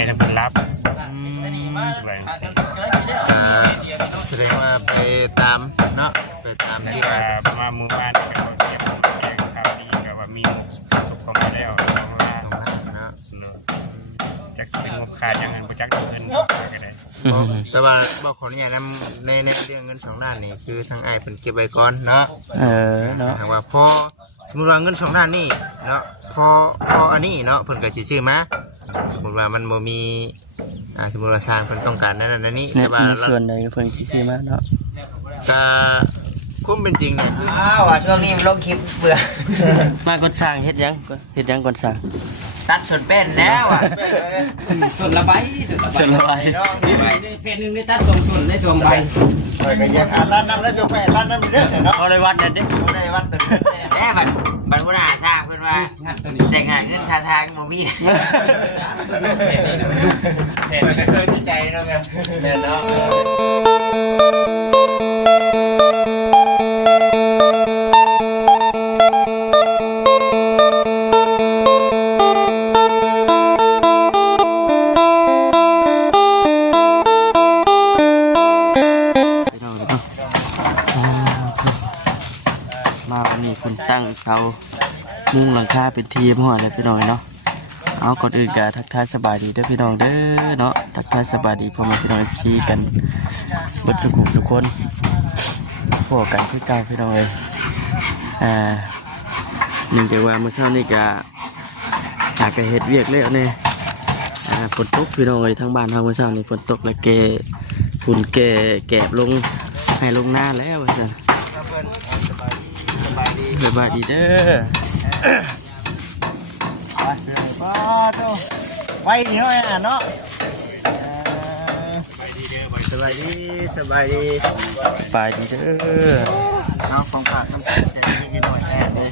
ให้ทำเป็นรับแสดงว่าไปตามเนาะไปตามที่ว่ามาเมื่อวานก็เก็บแจ้งข่าวดีก็ว่ามีตกเข้ามาแล้วจักเป็นงบค่าอย่างนั้นบ่จักเงินก็ได้แต่ว่าบอกขออนุญาตนะในเรื่องเงิน2 ด้านนี่คือทางอ้ายเป็นเก็บไว้ก่อนเนาะเนาะถ้าว่าพอสมมุติว่าเงิน2 ด้านนี่เนาะพออันนี้เนาะเพิ่นก็สิซื้อมาสมมุติว่ามันบ่มีสมมุติว่าสร้างเพิ่นต้องการนั่นนี่แต่ว่าส่วนใดเพิ่นสิซื้อมาเนาะก็คุ้มเป็นจริงเนี่ยว่าช่วงนี้มันลงคลิปเบื่อมาก่อนสร้างเฮ็ดหยังก่อนสร้างตัดส่วนเป็นแล้วส่วนละใบส่วนละใบเพจนึงได้ตัดส่วนได้2 ใบก็อยากตัดน้ำแล้วจะแม่ตัดน้ำเด้อเนาะเอาได้วัดนั่นดิได้วัดตัวแม่บัดบ่น่าสร้างเพิ่นว่าแต่งานเงินค่าทางบ่มีเพจก็เชื่อใจเนาะแม่เนาะมาวันนี้คุณตั้งเสามุ้งหลังคาเป็นทีมห่อเลยพี่น้องเนาะเอาก่อนอื่นก็ทักทายสบายดีเด้อพี่น้องเด้อเนาะทักทายสบายดีพ่อแม่พี่น้อง FC กันเบิดทุกคนพวกกันคือเก่าพี่น้องเลยหนึ่งแต่ว่าเมื่อเช้านี่ก็หากเฮ็ดเวียกแล้วเนี่ยฝนตกพี่น้องเลยทั้งบ้านทั้งเมื่อเช้านี่ฝนตกแล้วฝุ่นแกบลงให้ลงหน้าแล้วว่าซั่นสบายดีเด้อไว้ดีหน่อยเนาะสบายดีสบายดีเด้อน้องของฝากน้ำแข็งนิดหน่อยเลย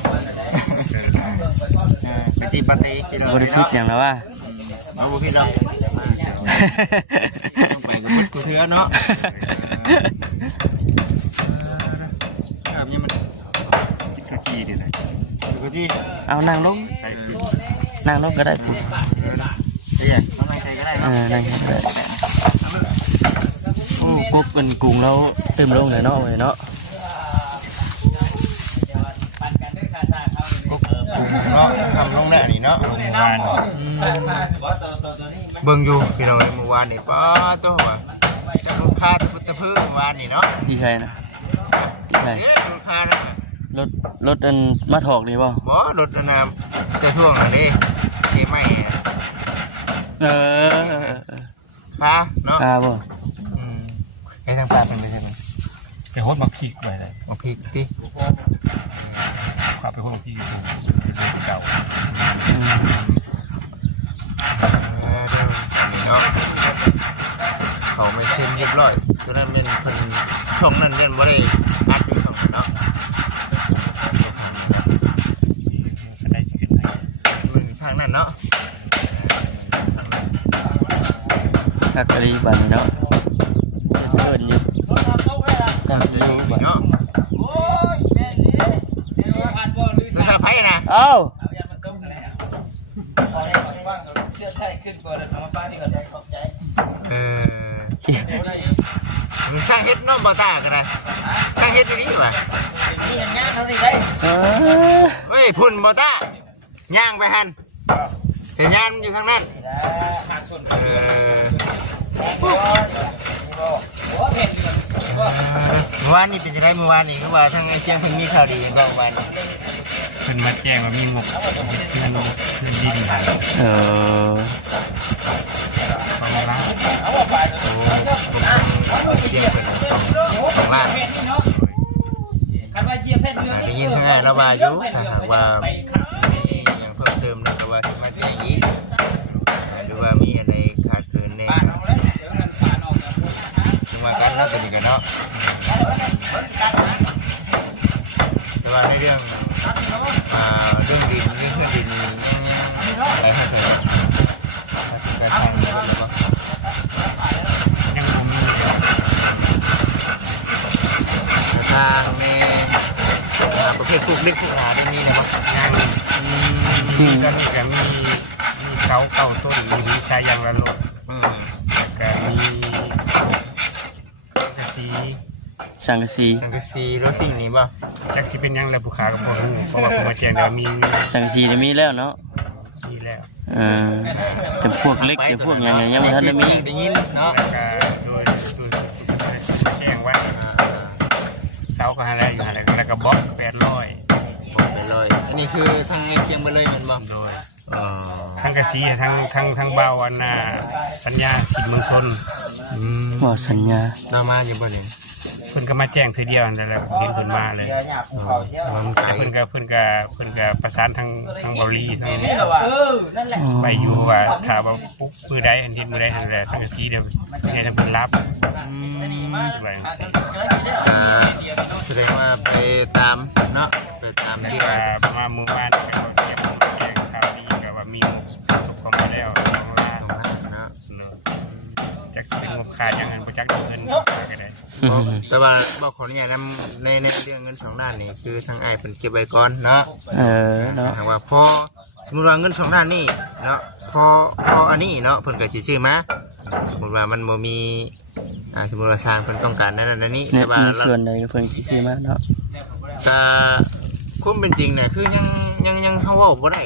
ไปจีปาร์ตี้กินอะไรบริฟิตอย่างแล้วว่าเอาบุพี่เราต้องไปกับพุทธเถื่อเนาะแบบนี้มันคิดคากีเดี๋ยวไหนกูจีเอานั่งลงก็ได้ปุ๊บเนี่ยนั่งใครก็ได้นั่งก็ได้โอ้กุ๊กเป็นกุ้งแล้วเต็มลงเลยเนาะเนาะเนาะทำลงแหละนี่เนาะเบิ่งอยู่พี่น้องเมื่อวานนี่ป้าตัวจะลูกค้าพุทธพึ่งเมื่อวานนี่เนาะดีใจนะดีใจลูกค้านะรถอันมาถอกดีป่ะบ่รถน้ำจะท่วงอะไรเกี่ยไม่ฟ้าเนาะป่ะให้ทางฟ้าเป็นไปยังไงแต่โฮสมาพีกไปเลยมาพีกที่ข้าไปโฮสมาพีกเก่าเนาะเขาไม่เซ็นเรียบร้อยฉะนั้นเป็นคนช่องนั้นเรียนบ่ได้อัดอยู่ครับเนาะมันทางนั้นเนาะทักกะลีบ้านเนาะเกินอยู่เนาะดูสะพายนะเอามึงสร้างเฮ็ดน้องบ่ตากันนะสร้างเฮ็ดที่นี่ว่ะเฮ้ยพุ่นบ่ตาย่างไปหันเสียงานอยู่ทางนั้นเมื่อวานนี่เป็นยังไงเมื่อวานนี่ก็ว่าทางไอเชียเพิ่งมีข่าวดีกันบ้างวันเพิ่นมาแจ้งว่ามีงบเงินดินหายประมาณนั้นผมเชียร์เป็น2 ล้านได้ยินทั้งไงระบายอยู่ถ้าหากว่าอย่างเพิ่มเติมนะแต่ว่ามาแจ้งอีกหรือว่ามีอะไรขาดเกินแน่ถึงว่ากันน่าจะดีกันเนาะแต่ว่าในเรื่องดินเรื่องเครื่องดินอะไรให้เสร็จถ้าเป็นการทางนี้ก็รู้ว่ายังคงมีทางในประเภทคุกเล็กคุกหาได้มีนะมั้งงานก็มีเสาเก่าต้นมีใช้ยางละรถ สังกะสี สังกะสีรถสิ่งนี้บ่ จักสิเป็นหยังแล้วผู้ค้าก็บ่รู้เพราะว่าผมมาแจ้งเดี๋ยวมี สังกะสีนี่มีแล้วเนาะ แล้ว เออแต่พวกเล็กแต่พวกหยังเนี่ยยังบ่ทันได้มี ได้ยินเนาะ แล้วก็โดยแจ้งว่าเสาก็หาแล้วอยู่หาแล้วก็บล็อก800 บอกไปเลยอันนี้คือทางไอ้เคียงไปเลยแมันบ่ โดย อ๋อ ทั้งกระสีทั้งเบาอันน่ะสัญญาสินเมืองชน บ่สัญญา เรามาอยู่บ่เนี่ย เพิ่นก็มาแจ้งทีเดียวนั่นแหละเห็นเพิ่นมาเลย มันไกล แต่เพิ่นก็ประสานทางบริทั้ง อ๋อ ไปอยู่ว่าถ้าว่าปุ๊บมือใดอันดินมือใดอันใดทั้งกระสีเดี๋ยวให้ทางเพิ่นรับว่า แสดงว่าไปตามเนาะไปตามที่ว่า ประมาณมื้อวานก็เตรียมแจ้งข่าวดีก็ว่ามีตกเข้ามาแล้ว2ล้าน สองล้านเนาะ จักเป็นงบค่าอย่างนั้นบ่จักเงินก็ได้ แต่ว่าบอกขออนุญาตนำในเรื่องเงิน2ล้านนี่คือทางไอ้ายเพิ่นเก็บไว้ก่อนเนาะ เออเนาะ หากว่าพอสมมุติว่าเงิน2ล้านนี่เนาะพออันนี้เนาะเพิ่นก็สิซื้อมาสมมุติว่ามันบ่มีสมมุติว่าสร้างเพิ่นต้องการนั่นนั่นนี่ ใน แต่ว่า ส่วนใดก็เพิ่นสิซื้อมาเนาะ ก็ความเป็นจริงเนี่ยคือยังเฮาเว้าบ่ได้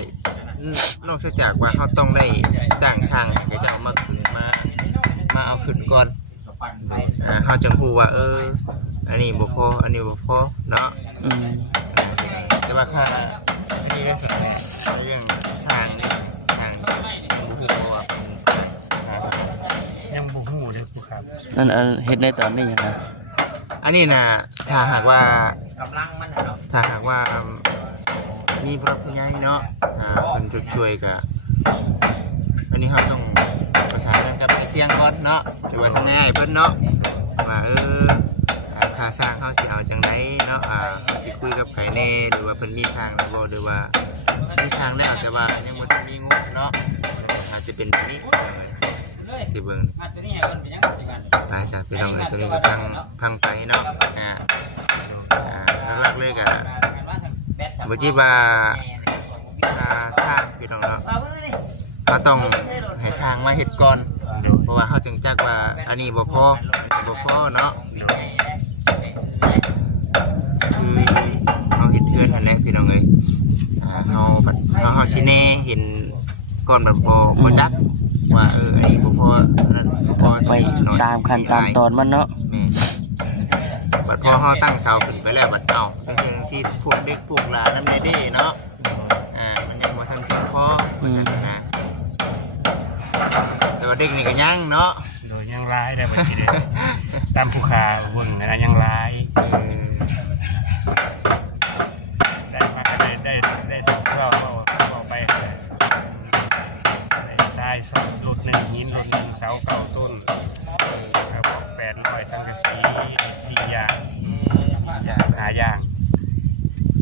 นอกจากว่าเฮาต้องได้จ้างช่างให้เจ้ามาขึ้นมาเอาขึ้นก่อนเฮาจังฮู้ว่าอันนี้บ่พออันนี้บ่พอเนาะ อืม แต่ว่าค่าอันนี้ก็สำคัญเรื่องสร้างนี่สร้างบ่ฮู้เพราะว่าเป็นยังบ่ฮู้เด้อผู้ครับ อันเฮ็ดในตอนนี้หยังไง อันนี้น่ะถ้าหากว่ามีพระผู้ใหญ่เนาะเพิ่นช่วยก็อันนี้เฮาต้องประสานกันกับไอ้เสียงก่อนเนาะหรือว่าทางง่ายเพิ่นเนาะว่าค่าสร้างเฮาสิเอาจังไดเนาะสิคุยกับไผแน่หรือว่าเพิ่นมีทางแล้วบ่หรือว่ามีทางแล้วแต่ว่ายังบ่ทันมีงบเนาะอาจจะเป็นแบบนี้ที่เบิ่งไปซะพี่น้องตัวนี้ก็พังไปเนาะหลักๆเลยก็บ่จิว่าค่าสร้างพี่น้องเนาะก็ต้องให้สร้างมาเฮ็ดก่อนเพราะว่าเฮาจึงจักว่าอันนี้บ่พอเนาะคือเฮาเฮ็ดเทือนอันแรกพี่น้องเอ้ยเฮาสิแน่เห็นก่อนแบบบ่จักว่าอันนี้บ่พอนั้นบ่พ ต้ อ องไปตามขั้นตามตอนมันเนาะ บัดพอเฮาตั้งเสาขึ้นไปแล้วบัดตั้งแต่ที่พวกเด็กพวกหลานนำได้เด้เนาะมันยังบ่ทันเพียงพอว่าซั่นนะแต่ว่าเด็กนี่ก็ยังเนาะ โดยยังร้ายได้บ่สิได้ตามผู้ค้าเบิ่งนะยังร้ายได้มาก็ได้ทุกข้าวไปได้ทรายสดรถ1หินรถ1เสาเก่าต้นครับ800สังกะสี4อย่าง5อย่าง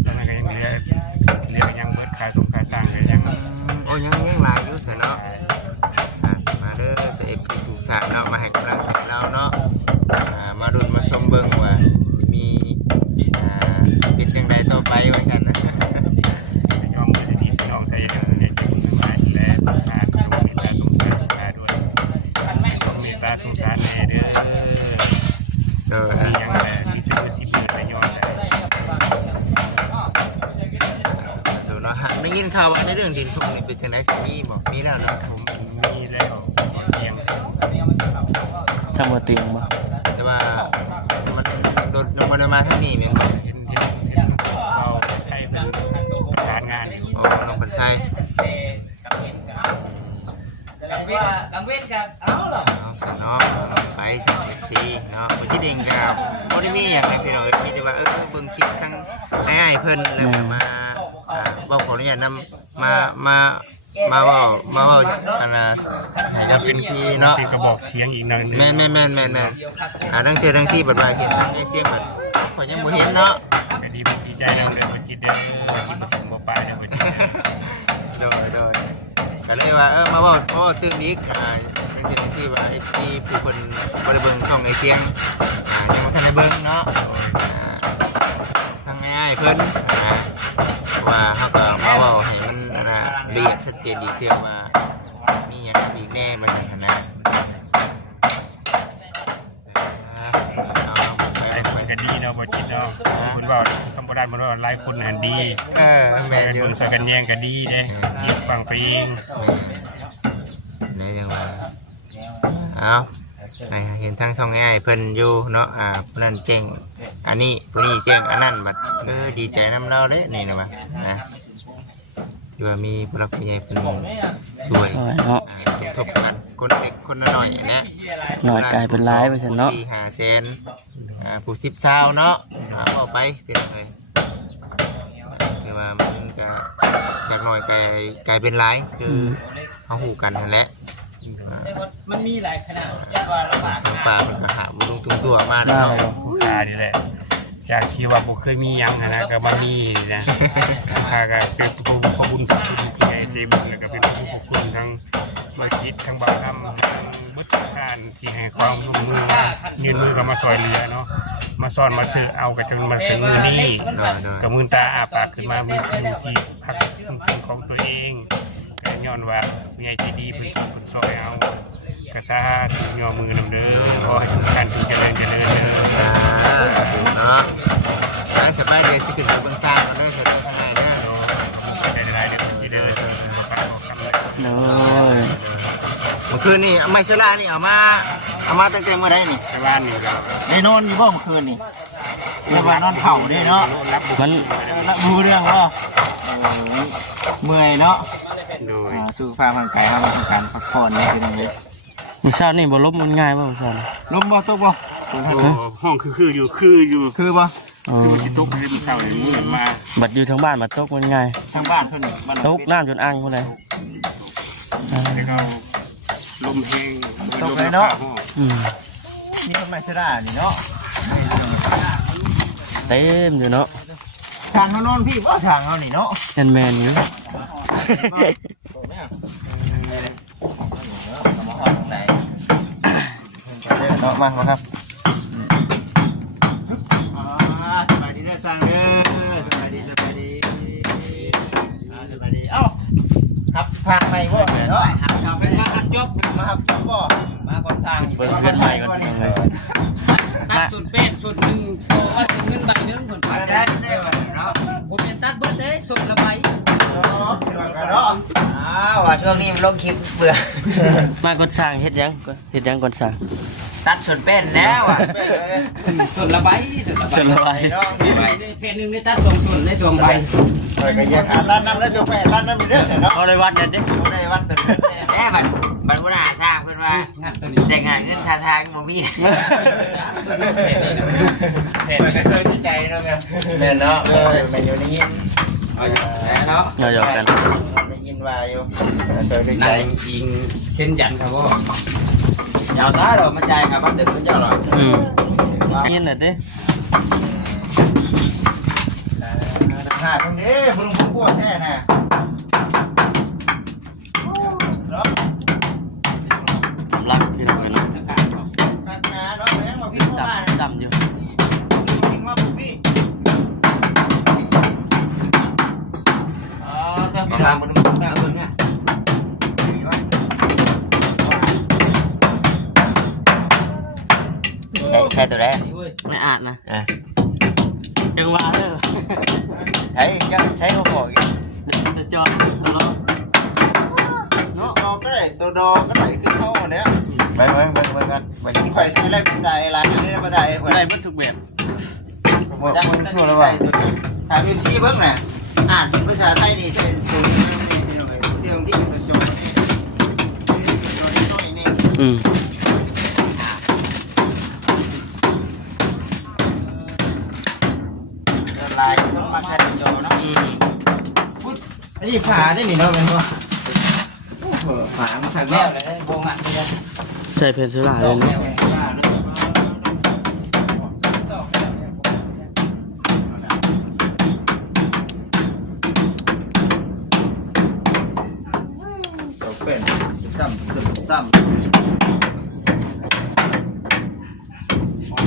แล้วมันก็ยังเหลือยังเบิดค่าส่งค่าสร้างก็ยัง โอ้ยังหลายอยู่ซะเนาะมาเด้อFC ทุกท่านเนาะมาให้กำลังใจเราเนาะมารุ่นมาชมเบิ่งว่าสิมีสิเป็นจังไดต่อไปว่าซั่นนะ ยอมมือดีสนองใส่เดินเนี่ยมาและตาสงเมตตาสงสารตาด้วยเมตตาสงสารแน่เด้อมีอย่างไรมีเป็นสิบปีไปย้อนได้ เนาะได้ยินข่าวว่าในเรื่องดินทุกนี่เป็นจังได๋สิมีบ่มีแล้วเนาะ ผมมีแล้วเพียง ทำบ่เตียงบ่ แต่ว่ามันโดนบ่ได้มาทางนี้แม่นบ่ เห็นเราใช้เป็นประสานงาน โอ้น้องเพิ่นใส่ กังเวทกันเอาหรอ เอาซะเนาะไปสักทีเนาะบ่คิดเองก็บ่ได้มีหยังให้พี่น้องมีแต่ว่าเบิ่งคลิปทางง่ายๆเพิ่นแล้วก็มาเว้าขออนุญาตนำมาเว้าอันน่ะให้กับเป็นที่เนาะ เป็นกระบอกเสียงอีกหนึ่ง แม่นทั้งเทื่อทั้งที่บัดว่าเห็นทั้งในเสียงบัดข่อยยังบ่เห็นเนาะ ก็ดีใจแล้วเด้อคิดเด้อคิดมาส่งบ่ไปเด้อบ่ โดยก็เลยว่ามาเว้าตื่นอีกทั้งที่ว่า FC ผู้เพิ่นบ่ได้เบิ่งช่องไอ้เสียงยังบ่ทันได้เบิ่งเนาะทางง่ายๆเพิ่นว่าเฮาก็มาเว้าให้มันละเอียดชัดเจนดีเทื่อว่ามีหยังอีกแน่บ่จังนะเอาไป มันก็ดี คุณว่าคำโบราณมันว่าหลายคนหันดี แม่นอยู่ เบิ่งสกันแยงก็ดีเด้ยิบฟังเพลง เนี่ยยังว่าเอาเห็นทางช่องง่ายเพิ่นอยู่เนาะผู้นั้นเจ๋งอันนี้ผู้นี้เจ๋งอันนั้นบัดดีใจน้ำเราเด้นี่นะว่านะที่ว่ามีผู้รักผู้ใหญ่เพิ่นช่วย ซอยเนาะ สมทบกันคนเล็กคนน้อยอย่างเนี้ย หน่อยกลายเป็นร้ายไปซั่นเนาะ ผู้4-5 แสนผู้10ชาวเนาะเอาไปเป็นไงแต่ว่ามันก็จากหน่อยกลายเป็นร้ายคือเขาหูกันนั่นแหละ มันมีหลายขนาดว่าลำบาก ทางป่าเป็นกระหาบุรุงตุ้งตัวมาแล้วเนาะ ค่านี่แหละจากที่ว่าบ่เคยมีหยังนะก็มามีนะค่าก็เป็นผู้บุญคุณผู้ใหญ่ใจบุญแล้วก็เป็นผู้คุณทั้งมาคิดทั้งบางคำทั้งบุตรทานที่ให้ความร่วมมือยืนมือกับมาซอยเรือเนาะมาซ่อนมาเสือเอากันจนมาถึงมือนี้กับมือตาอาปากขึ้นมามือที่พักเป็นของตัวเองก็ย้อนว่าผู้ใหญ่ใจดีเพิ่นซอยเอากระซ่าถึงยอมือนำเด้อขอให้ทุกท่านทุกเจริญเด้อ เนาะได้สบายดีสิขึ้นไปเบื้องซ้ายกันด้วยเสร็จแล้วข้างในเด้อ โอ้ย เมื่อคืนนี่ไมเซล่านี่เอามาตั้งแต่เมื่อไรนี่ ในบ้านนี่เรา ได้นอนอยู่บ่เมื่อคืนนี่เรียกว่านอนเข่าได้เนาะ มัน รู้เรื่องบ่เมื่อยเนาะ โดย สุขภาพร่างกายเราต้องการพักผ่อนนี่คือนั่นเลย มื้อเช้านี่บ่ลบมันง่ายบ่มื้อเช้านี่ ลมบ่ตกบ่ ห้องคืออยู่ คือบ่ อ๋อ ที่ตุกให้มันเศร้าอย่างนี้มา บัดอยู่ทางบ้านมาตกมันง่าย ทางบ้านเพิ่นบ้าน ตกน้ำจนอ่างพุ่นเลย แล้วก็ลมแห้ง อืม นี่เป็นไมเซล่านี่เนาะ เต็มอยู่เนาะ ทางนอนพี่บ่ทางเฮานี่เนาะ แม่นๆอยู่ เนาะมาครับสบายดีเด้อสร้างเด้อสบายดีสบายดีเอ้าครับสร้างใหม่บ่เนาะ เราเป็นมาจบ มาครับจบบ่ มาก่อนสร้าง เปิดเพื่อนใหม่ก่อนพี่น้องเลย ตัดสุดเป็ดสุดหนึ่งโตว่าสุดเงินใบหนึ่งผลพันได้เนาะผมเป็นตัดเบิร์ดได้สุดละใบ เนาะ ว่าช่วงนี้มันลงคลิปเบื่อ มาก่อนสร้างเฮ็ดหยังก่อนสร้าง ตัดสุดเป็นแล้วอ่ะสุดละใบสุดละใบ เสร็จแล้วไป ใบเพจหนึ่งได้ตัดส่งสุดได้ส่งใบ ไปก็อยากหาตั้นนั่งแล้วจบแม่ตั้นนั่นมีเด้อเนาะ เอาเลยวัดเด็ดดิ ในวัดตึก แม่บันบุญาสร้างเพื่อนว่าแต่งงานเงินทาทางบ่มี เห็นก็เชื่อใจเนาะแม่เนาะแม่อยู่ในยิน เนาะ เราหยอกกัน ได้ยินว่าอยู่เชื่อใจ นายยิงเส้นยันครับพ่อยาวซ้ายหรอมันใจครับมันดึกมันเจ้าหรอ ยินเด็ดดิ หาคนนี้คุณลุงกลัวแท้น่ะเนาะ สำลักพี่น้องเลยเนาะ ตัดนาเนาะยังมาพี่พ่อบ้าน ดำอยู่ ยิงมาปุ๊บพี่แต่พี่น้องมันต่างกันเนี่ย ใช่ตัวแรก ไม่อาจนะยังว่าเลย ใช้เขาบอก จะจอดแล้ว เนาะดอกก็ได้ตัวดอกก็ได้คือเขาเนี่ย ไปกันไป ไฟซื้ออะไรเป็นได้ร้านนี้มาได้คน ได้เบิดทุกแบบ จังมันชั่วแล้วว่าถามพี่ซีเบิ้งน่ะอ่านภาษาไทยนี่ใช่ตัวนี้นี่หน่อยเรื่องที่มันจบตัวนี้นี่ อืม ลายมาใช้โจเนาะ อันนี้ฝาได้นี่เนาะเป็นว่าฝามันถัง แล้ เนาะ วเลยโบงันไปเลย ใช่เพนซิลาเลยเนาะ เป็นตั้มตั้ม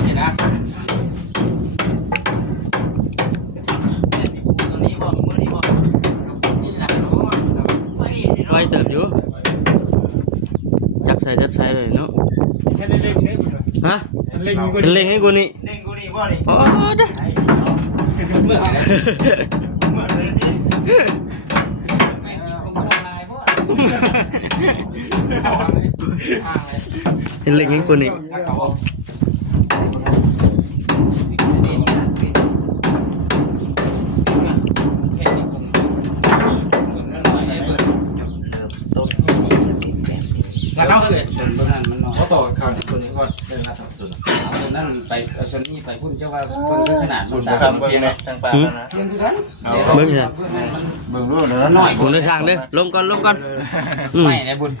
นี่นะ ตัวนี้บ่มือนี้บ่ นี่แหละ ไว้เติมอยู่จับใส่ จับใช้เลยเนาะ แค่ได้เล่งได้บ่ ฮะ เล่งกู เป็นเล็งให้กูนี่ เล่งกูนี่บ่นี่ โอ้เด้อ เมื่อเลยดิ ไม่กินของลายบ่ เป็นเล็งให้กูนี่ มาเล่าเลยส่วนตัวนั้นมันน้อย เขาต่อก่อนตัวนี้ก่อนเดินมา2ตัว เอาส่วนนั้นไปเอาส่วนนี้ไปพุ่นเจ้าว่าเพิ่นคือขนาดมันตาม ทำเบิ่งนะทางปลานะ เพิ่นคือกัน เบิ่งเถอะ เบิ่งรู้แล้วหน่อย ผมได้ช่างเด้อลงก่อนอืม ไม่ในบุญ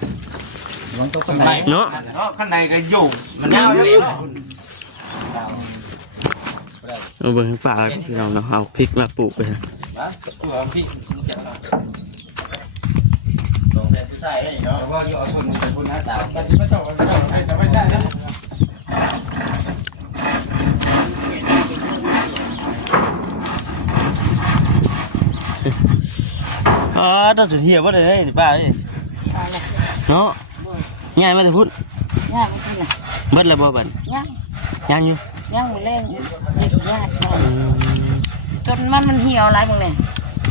มันต้องคนไหน เนาะ เนาะข้างในก็อยู่ มันยาวเลย เอาเบิ่งป่าพี่น้องเนาะเอาพริกมาปลูกไปฮะ นะตัวพี่จะลงแบบใส่ได้เนาะ แล้วก็อยู่เอาส่วนนี้ไปพุ่นหน้าตาแต่จะไม่ชอบใช่จะไม่ได้นะ อ๋อต้องจุดเหี้ยบ่ได้เด้นี่ป้าเอ้ยเนาะง่ายมาแต่พุ่น ย่างมันน่ะ เบิดแล้วบ่บัด ย่าง ยังอยู่ ย่างเล่นเด็กย่างจนมันเหี่ยวอะไรบ้างเลย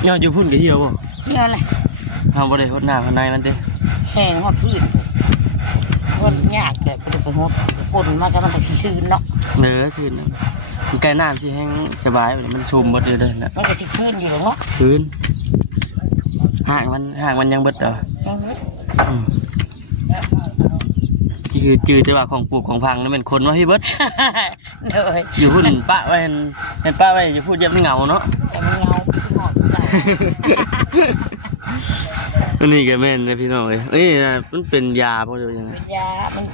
ย่ออยู่พุ่นก็เหี้ยวบ่ เหี่ยวอะไร เฮาบ่ได้หดน้ำข้างในมันเด้ แห้งหอดพืชคนยากแต่ไปหดฝนมาซะมันก็สิชื้นเนาะ เด้อชื่นนะมันใกล้น้ำสิแห้งสบายบัดนี้มันชุ่มเบิดอยู่เด้อน่ะ มันก็สิชื้นอยู่หรอกเนาะ พื้นหากมันยังเบิดเด้อ ยังบ่ อืมที่คือจืดแต่ว่าของปลูกของพังนั่นเป็นคนว่าพี่เบิด เด้อ อยู่พุ่นปะไว้เป็นป้าไว้อยู่พูดเยอะมันเหงาเนาะ แต่มันเงาหอดเก่า อันนี้ก็แม่นนะพี่น้องเอ้ยเอ้ยมันเป็นยาพอเดียวยังไง เป็นยามัน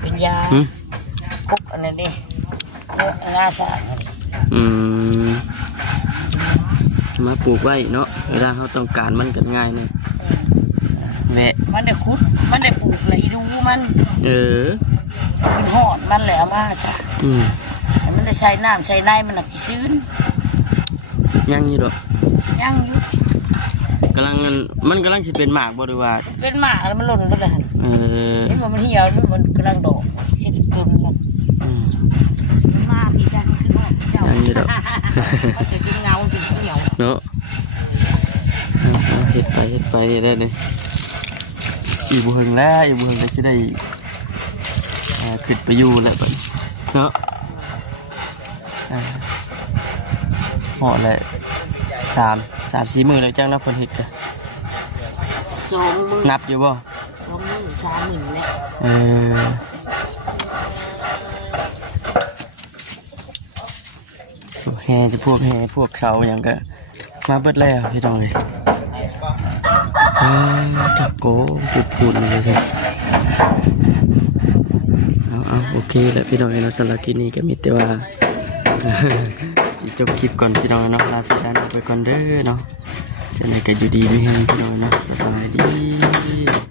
เป็นยา หึ คุกอันนั้นดิงาสาง อืมมาปลูกไว้เนาะเวลาเขาต้องการมันกันง่ายเนี่ยแม่ มันได้คุดมันได้ปลูกเลยดูมัน เออ เป็นหอดมันแหละมาซะ อืม แต่มันได้ใช้น้ำใช้ในมันน่ะสิชื้น ยังอยู่ดอก ยังอยู่ มันกำลังสิเป็นหมากบ่หรือว่า เป็นหมาแล้วมันหล่นไปเลย เออ เห็นว่ามันเหี่ยวมันกำลังโดดสิเกินแล้ว อืม มาพี่จันคือว่าเจ้า ยังอยู่ดอก เขาจะกินเงาเป็นเหี่ยว เนาะเอาเฮ็ดไปได้เลยอีบุหึงแล้วอีบุหึงก็สิได้ขึ้นไปอยู่แล้วบัดนี้เนาะเหมาะเลย3-4 มื้อแล้วจังนับเพิ่นเฮ็ดกะ 2 มื้อ นับอยู่บ่ 2 มื้อ3 มื้อแล้ว เออแห่จะพวกเสาอย่างก็มาเบิดแล้วพี่น้องเลยตะโกพูดเลยใช่เอาโอเคแล้วพี่น้องเนาะสำหรับคลิปนี้ก็มีแต่ว่า สิจบคลิปก่อนพี่น้องเนาะลาพี่น้องไปก่อนเด้อเนาะจะไหนก็อยู่ดีไม่แห้งพี่น้องเนาะสบายดี